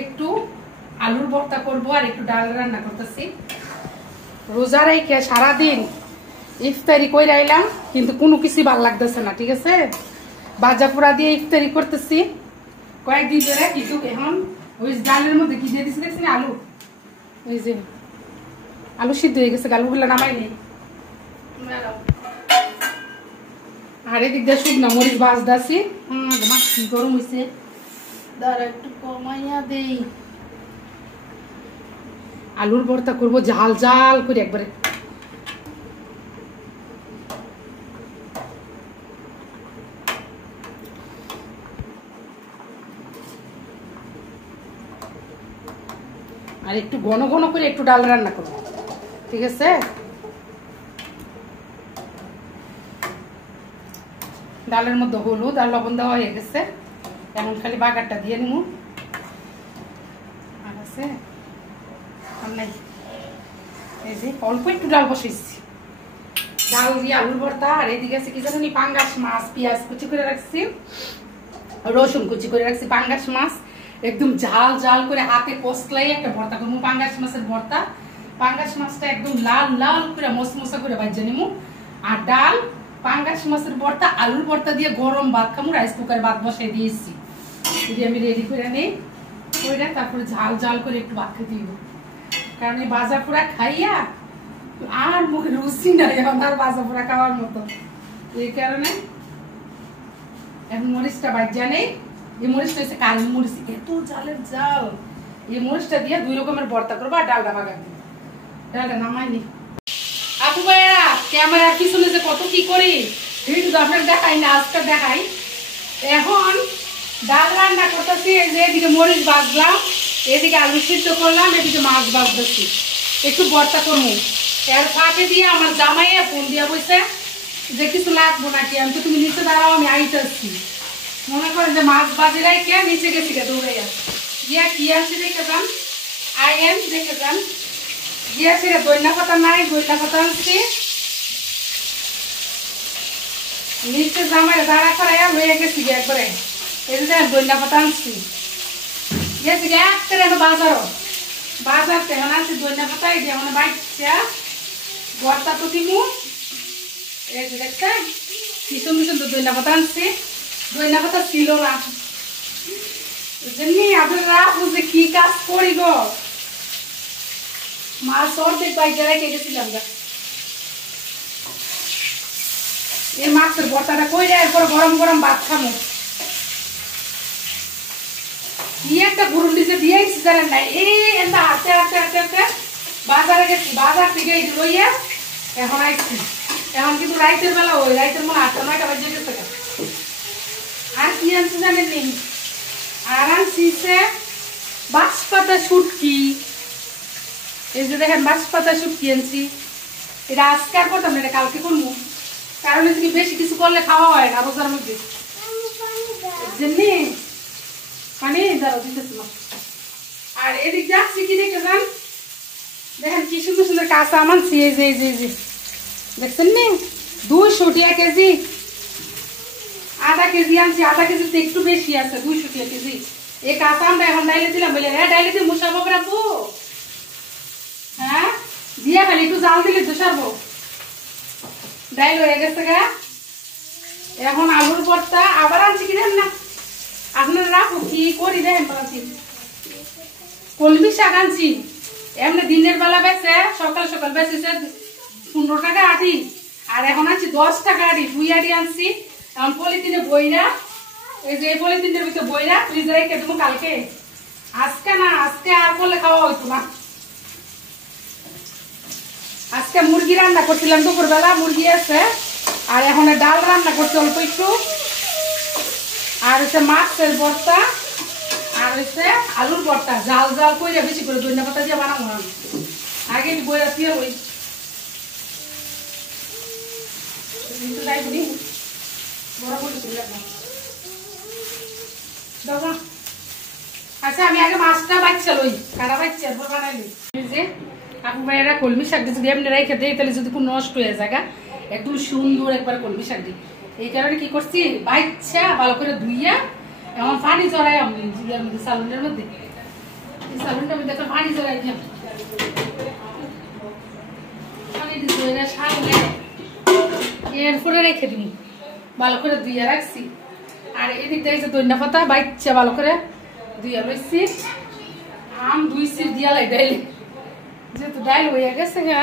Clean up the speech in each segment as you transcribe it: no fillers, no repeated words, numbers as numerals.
একটু আলুর ভর্তা করবো আর একটু ডাল রান্না করতেছি। রোজা রেখে সারাদিন ইফতারি করে আইলাম, কিন্তু কোনো কিছু ভালো লাগতেছে না। ঠিক আছে, বাজা পোড়া দিয়ে ইফতারি করতেছি কয়েকদিন ধরে, কিন্তু এখন ওই ডালের মধ্যে কি দিয়ে দিচ্ছি দেখছি আলু, ওই যে আলু সিদ্ধ হয়ে গেছে, আলুগুলো নামাই নেই। আর এদিক দিয়ে শুকনা মরিচ ভাজতেছি। কি গরম হয়েছে, দাঁড়া একটু কমাইয়া দেই। আলুর ভর্তা করবো ঝাল ঝাল করে একবারে। আর একটু ঘন ঘন করে একটু ডাল রান্না করবো। ঠিক আছে, ডালের মধ্যে হলুদ আর লবণ দেওয়া হয়ে গেছে, এমন খালি বাগারটা দিয়ে নিব। আর আছে আর নাই, এই যে অল্প একটু ডাল বসাইছি, ডাল দিয়ে আলুর ভর্তা। আর এদিকে আছে কি জানি পাঙ্গাস মাছ, পেঁয়াজ কুচি করে রাখছি, রসুন কুচি করে রাখছি। পাঙ্গাস মাছ একদম ঝাল ঝাল করে হাতে কষলাই একটা ভর্তা করবো, পাঙ্গাস মাছের ভর্তা। পাঙ্গাস মাছটা একদম লাল লাল করে মশমশা করে ভাজা নিমু। আর ডাল, পাঙ্গাস মাছের ভর্তা, আলুর ভর্তা দিয়ে গরম ভাত খামু। রাইস কুকারে ভাত বসাই দিয়েছি, যদি আমি রেডি করে নেই ওইটা, তারপরে ঝাল ঝাল করে একটু ভাত খেতে দিব। কারণ এই ভাজা পোড়া খাইয়া আর মুখে রুচি নাই আমার ভাজা পোড়া খাওয়ার মতো। এই কারণে এখন মরিচটা ভাজা নেই। এই মরিচটা হচ্ছে কালি মরিচ, এত জালের জাল। এই মরিচটা দিয়ে 2 রকমের ভর্তা করবো আর ডালটা ভাগা দিব। ডালটা নামাইনি। আপু ভাইয়া ক্যামেরার পিছনে যে কত কি করি ভিডিও তো আপনার দেখাই না, আজকে দেখাই। এখন ডাল রান্না করতেছি, এই যে এদিকে মরিচ ভাজলাম, এদিকে আলু সিদ্ধ করলাম, এদিকে মাছ ভাজতেছি, একটু ভর্তা করবো। এর ফাঁকে দিয়ে আমার জামাইয়ে ফোন দিয়া বলছে যে কিছু লাগবো নাকি। আমি তো তুমি নিচে দাঁড়াও, আমি আইতেছি। মনে করেন যে মাছ বাজে রাইকে নিচে গেছি দৌড়ে গিয়া কি আছে দেখে যান, আইএম দেখে যান। গিয়েছে দইনা পাতা নাই, দইনা পাতা আনছি। নিচে জামাই দাঁড়া করাইয়া লইয়া গেছি একবারে, এই যে দইনা পাতা আনছি। গেছি একটা বাজার তেমন আনছি দইনা পাতা, এই যে মানে বাইকটা ভর্তা তো দিমু। এই যে দেখছেন কি সুন্দর সুন্দর দইনা পাতা আনছি। দইনা পাতা ছিল না, যেমনি আপনারা বুঝে কি কাজ করি গো। মাছ অর্ধেক বাইকে রেখে গেছিলাম। এই মাছের ভর্তাটা কইরা এরপর গরম গরম ভাত খামো। কি একটা গুরুর নিচে দিয়ে গেছি জানেন না। এই হাঁটতে হাঁটতে হাঁটতে হাঁটতে বাজারে গেছি, বাজার থেকে এই লইয়া এখন আইছি। এখন কিন্তু রাইতের বেলা ওই রাইতের মনে 8টা 9টা বাজে গেছে। আর কি আনছি জানেন নি? আর আনছি বাঁশপাতা শুটকি। এই যে দেখেন বাঁশপাতা শুটকি আনছি। এটা আজকে আর করতাম না, এটা কালকে করবো। কারণ এদিকে বেশি কিছু করলে খাওয়া হয় না রোজার মধ্যে। পানি দাঁড়াও দিতেছিল। আর এদিক যাচ্ছি কি দেখে যান, দেখেন কি সুন্দর সুন্দর কাঁচা আম আনছি। এই যে দেখছেন নি 200 টাকা কেজি। আধা কেজি আনছি, আধা কেজিতে একটু বেশি আছে, 200 টাকা কেজি। এই কাঁচা আমটা এখন ডাইলে দিলাম, বলে হ্যাঁ ডাইলে দিয়ে মুসা পাবো রাখবো। হ্যাঁ দিয়া খালি একটু জাল দিলে তো সারবো। ডাইল হয়ে গেছে গা। এখন আলুর ভর্তা আবার আনছি কি দেখেন না, আপনারা রাখো কি করি দেখেন। কলমি শাক আনছি, এমনি দিনের বেলা বেচে, সকাল সকাল বেচেছে 15 টাকা আটি। আর এখন আনছি 10 টাকা আটি, 2 আটি আনছি। এখন পলিথিনে বইরা, এই যে পলিথিনের ভিতরে বইরা ফ্রিজে রেখে দেবো কালকে। আজকে না, আজকে আর করলে খাওয়া হইতো না। আজকে মুরগি রান্না করছিলাম দুপুর বেলা, মুরগি আছে। আর এখন ডাল রান্না করছি অল্প একটু। আর হচ্ছে মাছের ভর্তা, আর হচ্ছে আলুর ভর্তা। জাল জাল করে বেশি করে ধনিয়া পাতা দিয়ে বানাবো না। আগে বইরা দিয়ে ওই আচ্ছা আমি আগে মাছটা বাচ্চা লই, কাটা বাচ্চা এরপর বানাইলি। যে আপু ভাইয়েরা কলমি শাক যদি এমনি রেখে দেয় তাহলে যদি কোনো নষ্ট হয়ে যায়, একদম সুন্দর একবার কলমি শাক দিই। এই কারণে কি করছি, বাচ্চা ভালো করে ধুইয়া এমন পানি জড়াই সালনের মধ্যে সালুনটা আমি দেখো পানি জড়াই দিলাম, পানি দিয়ে এটা সারলে এরপরে রেখে দিই, ভালো করে ধুইয়া রাখছি। আর এদিক দেখছে ধনিয়া পাতা বাইচ্ছে ভালো করে ধুইয়া লইছি, আম ধুইছি দিয়া লাই ডাইলে, যেহেতু ডাইল হয়ে গেছে গা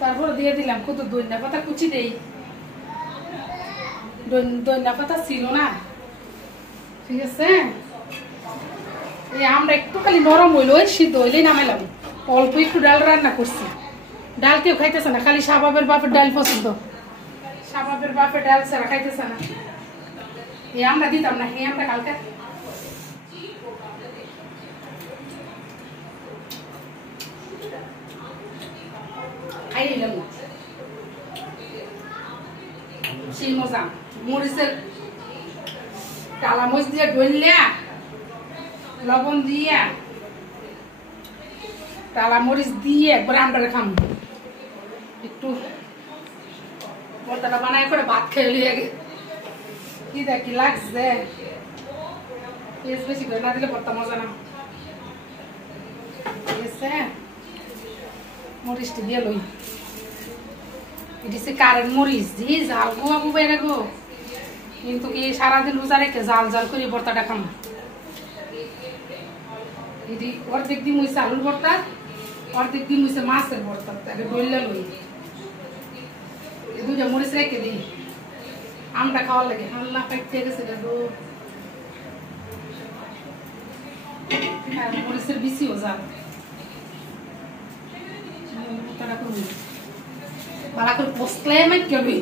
তারপরে দিয়ে দিলাম কত ধনিয়া পাতা কুচি দেই, ধনিয়া পাতা ছিল না, ঠিক আছে। এই আমরা একটু খালি নরম হইলো সিদ্ধ হইলেই নামাইলাম, অল্প একটু ডাল রান্না করছি, ডাল কেউ খাইতেছে না, খালি শাবাবের বাপের ডাল পছন্দ, শাবাবের বাপের ডাল ছাড়া খাইতেছে না। এই আমরা দিতাম না, এই আমরা কালকে খাই নিলাম, সেই মজা। মরিচের কালা মরিচ দিয়ে ডলিয়া লবণ দিয়ে টালা মরিচ দিয়ে একবার আমরা খাম, একটু বর্তাটা বানাই করে ভাত খেয়ে লিয়ে গে কি দেখ কি লাগছে, বেশি করে না দিলে বর্তা মজা না। ঠিক আছে, মরিচটি দিয়ে লই, এটি সে কারেন্ট মরিচ জি জাল গো বাবু বাইরে গো, কিন্তু কি সারাদিন রোজা রেখে জাল জাল করে বর্তাটা খাম। এটি অর্ধেক দিন হয়েছে আলুর ভর্তা, অর্ধেক দিন হয়েছে মাছের ভর্তা, তাকে ডইলা লই দুইটা মরিচ রেখে দিই, আমটা খাওয়ার লাগে আল্লাহ পাইতে গেছে গো, মরিচের বেশিও জাল ভালো করে কষলে মাই কেবি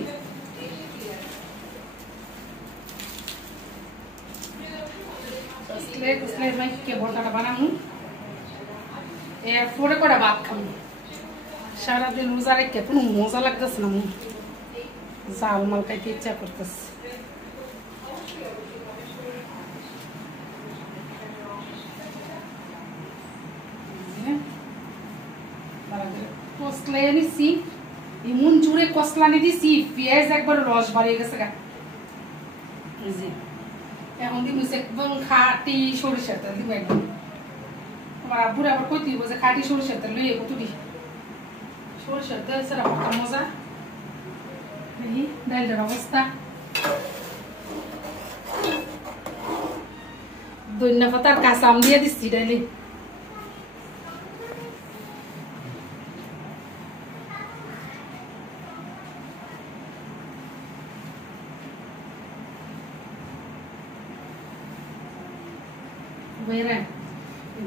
কষলে মাই কে ভর্তাটা বানামু, এরপরে করে ভাত খাবো। সারাদিন রোজা রেখে কোনো মজা লাগতেছে না, জাল মাল খাইতে ইচ্ছা করতেছে। কষলে নিছি এমন জুড়ে কষলানি দিছি, পেঁয়াজ একবার রস বাড়িয়ে গেছে গা। এখন দিব একদম খাটি সরিষার তেল দিব একদম, আমার আব্বুর আবার কই দিব যে খাটি সরিষার তেল লইয়ে কত দি, সরিষার তেল ছাড়া কত মজা। এই ডাইলের অবস্থা, ধনিয়া পাতার কাঁচা আম দিয়ে দিচ্ছি ডাইলে,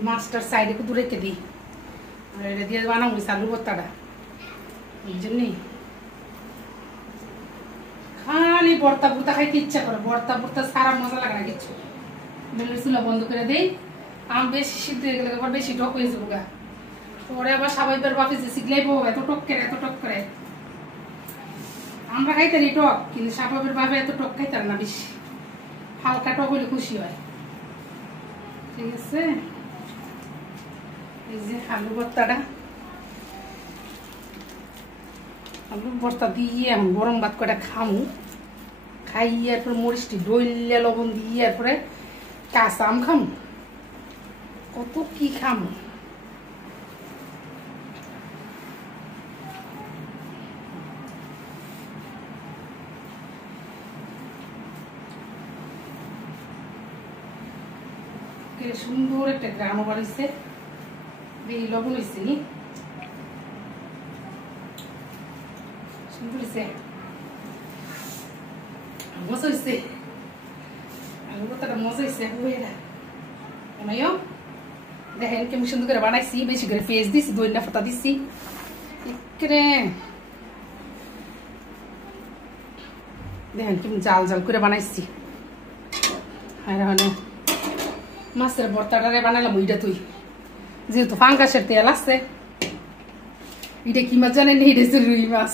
মাছটার সাইডে একটু রেখে দিই, আর এটা দিয়ে বানাবো আলু ভর্তাটা, এই জন্যই খালি ভর্তা ভর্তা খাইতে ইচ্ছা করে, ভর্তা ভর্তা সারা মজা লাগে না কিচ্ছু। চুলা বন্ধ করে দেই, আম বেশি সিদ্ধ হয়ে গেলে আবার বেশি টক হয়ে যাবো গা, পরে আবার স্বাভাবিকের বাপে যে শিখলাইবো এত টক করে এত টক করে, আমরা খাইতারি টক কিন্তু স্বাভাবিকের বাপে এত টক খাইতার না, বেশি হালকা টক হলে খুশি হয়। ঠিক আছে, এই যে আলু ভর্তাটা, আলু ভর্তা দিয়ে এখন গরম ভাত কটা খামু, খাইয়ে এরপর মরিচটি ডইলে লবণ দিয়ে এরপরে কাঁচা আম খামু, কত কি খামু। সুন্দর একটা গ্রাম বাড়িছে, বেশি লবণ হয়েছে নি, সুন্দর হয়েছে, মজা হয়েছে, আলু ভর্তাটা মজা হয়েছে। দেখেন কেমন সুন্দর করে বানাইছি, বেশি করে পেঁয়াজ দিছি, ধনিয়া পাতা দিছি, দেখেন কেমন জাল জাল করে বানাইছি। মাছের ভর্তাটারে বানালাম ওইটা, তুই যেহেতু ফাঙ্গাসের তেল আছে, এটা কি মাছ জানেন, এটা হচ্ছে রুই মাছ,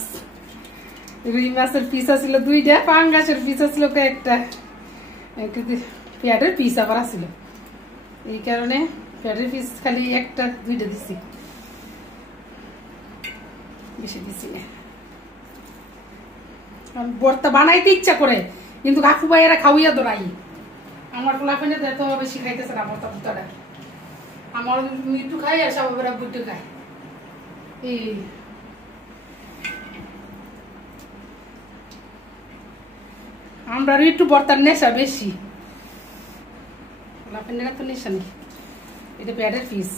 রুই মাছের পিস ছিল দুইটা, ফাঙ্গাসের পিস ছিল কয়েকটা, পেঁয়াজের পিস আবার আসছিল, এই কারণে পেঁয়াজের পিস খালি একটা দুইটা দিছি, বেশি দিছি না। ভর্তা বানাইতে ইচ্ছা করে কিন্তু কাকু ভাইয়েরা খাওয়াইয়া দৌড়াই, আমার পোলা ফেলে তো বেশি খাইতেছে না ভর্তা ভর্তাটা, আমার একটু খাই আর সবাই একটু খাই এই আমরা একটু বর্তার নেশা বেশি আপনারা তো নেশা নেই এটা পেটের পিস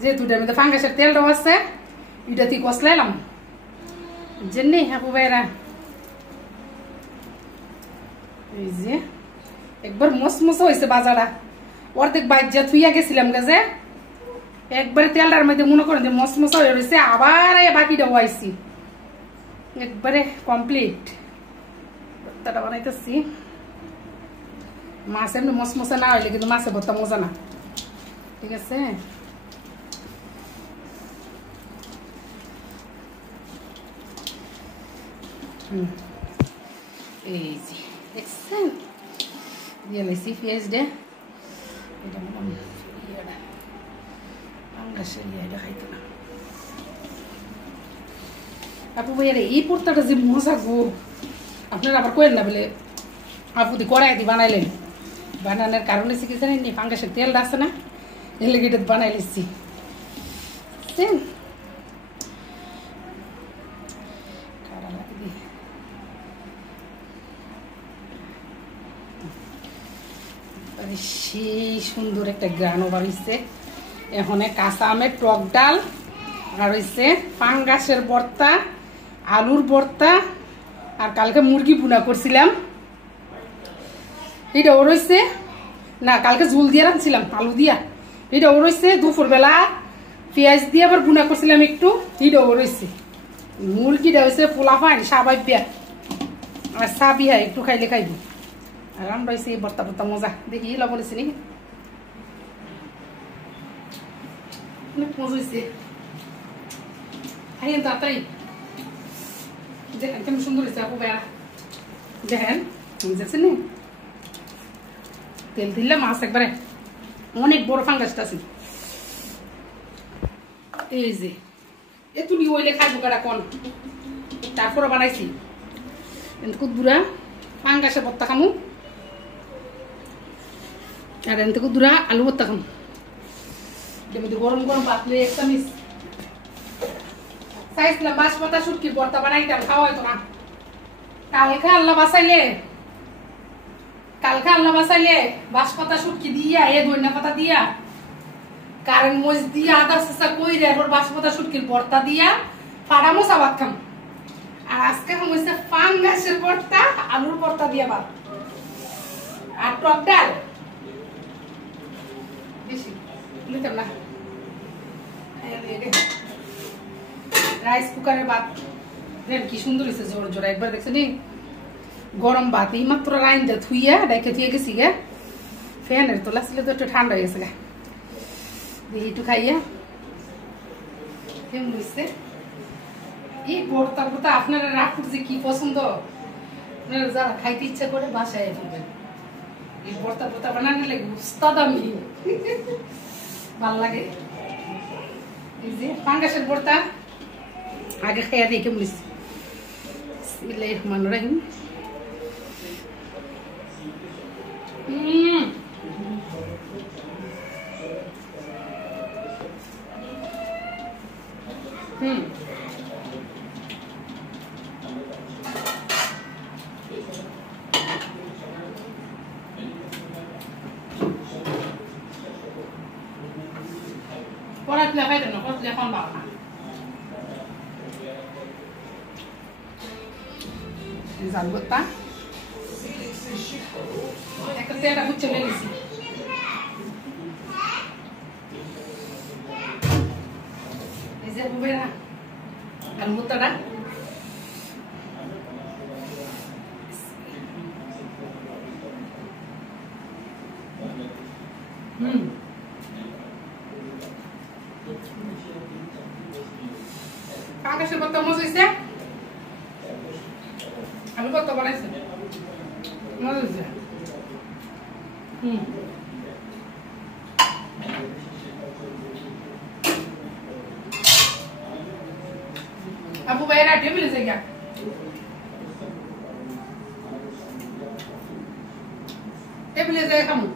যেহেতু এটার মধ্যে ফাঙ্গাসের তেলটাও আছে এটা তুই কষলাইলাম জেনে হাপু ভাইরা এই যে একবার মসমস হয়েছে বাজারা অর্ধেক বাইজা থুইয়া গেছিলাম গাছে একবারে তেলটার মধ্যে মনে করেন যে মসমস হয়ে রয়েছে আবার বাকিটা হয়েছি একবারে কমপ্লিট ভর্তাটা বানাইতেছি মাছ এমনি মসমসা না হইলে কিন্তু মাছের ভর্তা মজা না ঠিক আছে এই যে দেখছেন দিয়ে লাইছি পেঁয়াজ দে এটা ইয়াটা ফাঙ্গাসের ইয়াটা খাইতো না আপু ভাইয়ারে এই ভর্তাটা যে মজা গো আপনারা আবার করেন না বলে আপু দি কড়াই দি বানাইলেন বানানোর কারণ হচ্ছে কি জানেন ফাঙ্গাসের তেলটা আছে না এর লেগে এটা বানাই লিখছি সেই সুন্দর একটা গ্রানও বাড়িছে এখন কাঁচা আমের টক ডাল আর হইছে ফাঙ্গাসের ভর্তা আলুর ভর্তা আর কালকে মুরগি ভুনা করছিলাম এটা ও রয়েছে না কালকে ঝুল দিয়ে রাখছিলাম আলু দিয়া এটা ও রয়েছে দুপুরবেলা পেঁয়াজ দিয়ে আবার ভুনা করছিলাম একটু এটা ও রয়েছে মুরগিটা হয়েছে পোলা পান সাবাইবিয়া আর সাবিয়া একটু খাইলে খাইব আর আমরা হয়েছে ভর্তা ভর্তা মজা দেখি লবণ হয়েছে নাকি অনেক মজা হয়েছে খাইয়েন তাড়াতাড়ি দেখেন কেমন সুন্দর হয়েছে আপু ভাইয়া দেখেন বুঝেছেন নি তেল দিলে মাছ একবারে অনেক বড় ফাঙ্গাসটা আছে এই যে এতুনি ওইলে খাইবো কারা কোন তারপরে বানাইছি এত দূরা ফাঙ্গাসের ভর্তা খামু আর এত দূরা আলু ভর্তা খামু গরম গরম পাতলে এক চামিচ চাইছিলাম বাঁশপাতা শুটকির ভর্তা বানাইতাম খাওয়া হয়তো না কালকে আল্লাহ বাঁচাইলে বাঁশপাতা শুটকি দিয়া ধনিয়া পাতা দিয়া কারেন্ট মরিচ দিয়া আদা চেঁচা কইরে এরপর বাঁশপাতা শুটকির ভর্তা দিয়া ফাড়া মশা ভাত খাম আর আজকে হয়েছে ফাঙ্গাসের ভর্তা আলুর ভর্তা দিয়া ভাত আর টক ডাল বেশি নিতাম না রাইস কুকারের ভাত দেখেন কি সুন্দর হয়েছে জোর জোর একবার দেখছেন গরম ভাত এই মাত্র রাইন দে থুইয়া ডাইকে থুয়ে গেছি গে ফ্যানের তোলা ছিল তো একটু ঠান্ডা হয়ে গেছে গা দিয়ে একটু খাইয়া কেমন হয়েছে এই ভর্তা ভর্তা আপনারা রাখুন যে কি পছন্দ আপনারা যারা খাইতে ইচ্ছা করে বাসায় ফেলবেন এই ভর্তা ভর্তা বানানো লাগে উস্তাদ আমি ভাল লাগে এই যে ফাঙ্গাসের ভর্তা আগে খাইয়া দিয়ে কেমন হয়েছে বিসমিল্লাহির রহমানির রহিম পড়া প্লে খাইতে না পড়া প্লে এখন ভালো না জাল ভর্তা একটা তেলটা বুঝছে লেগেছি এই যে বুবেরা আলু ভর্তাটা ফাঙ্গাসের ভর্তা মজা হয়েছে আলু ভর্তা বানাইছে মজা হয়েছে আপু ভাইয়েরা টেবিলে জায়গা টেবিলে জায়গা খামু